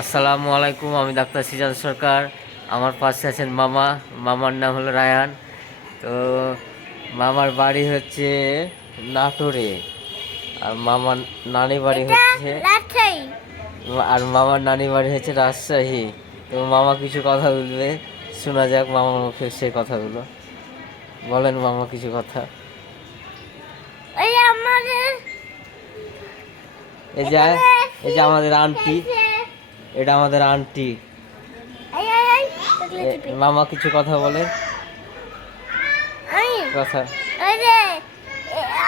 আসসালামু আলাইকুম। আমি ডাক্তার সিজান সরকার। আমার পাশে আছেন মামা। মামার নাম হলো রায়হান। তো মামার বাড়ি হচ্ছে নাটোরে, আর মামার নানি বাড়ি হচ্ছে আর মামার নানি বাড়ি হচ্ছে রাজশাহী। তো মামা কিছু কথা বলবে, শোনা যাক মামার মুখে সেই কথাগুলো। বলেন মামা কিছু কথা। এই যে এই যে আমাদের আন্টি, এটা আমাদের আন্টি। মামা কিছু কথা বলে কথা।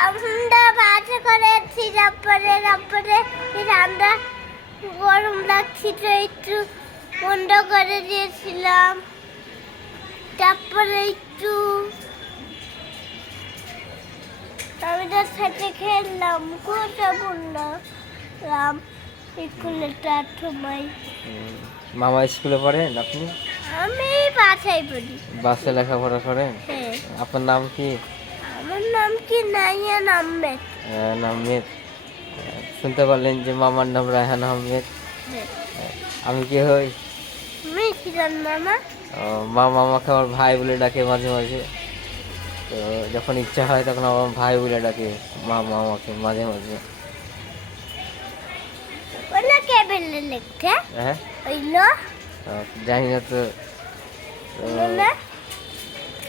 আমরা বাসা করেছি, তারপরে ঠান্ডা গরম লাগছিল, একটু বন্ধ করে দিয়েছিলাম। তারপরে একটু আমাদের সাথে খেললাম, কথা বললাম স্কুলে তার সময়। মামা স্কুলে পড়েন আপনি? আমি বাসায় পড়ি। বাসে লেখাপড়া করেন? হ্যাঁ। আপনার নাম কি? আমার নাম কি নাইয়ান আহমেদ। আহমেদ। শুনতে পারলেন যে মামার নাম রায়হান আহমেদ। হ্যাঁ। আমি কি হই? আমি ছিলাম মামা। মামা আমাকে আমার ভাই বলে ডাকে মাঝে মাঝে। তো যখন ইচ্ছা হয় তখন আমার ভাই বলে ডাকে মামা আমাকে মাঝে মাঝে। ওলা কে বেলে লিখতে? হ্যাঁ, ওইলো জানি না তো। ওলা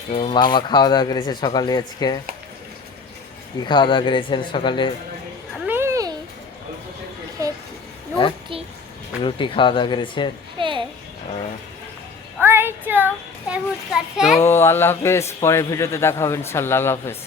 তো মামা খাওয়া দাওয়া করেছে সকালে আজকে। কি খাওয়া দাওয়া করেছেন সকালে? আমি রুটি। রুটি খাওয়া দাওয়া করেছে। হ্যাঁ। আহ, ওই তো লেবুর কাছে। তো আল্লাহ হাফেজ। পরের ভিডিওতে দেখা হবে ইনশাল্লাহ। আল্লাহ হাফেজ।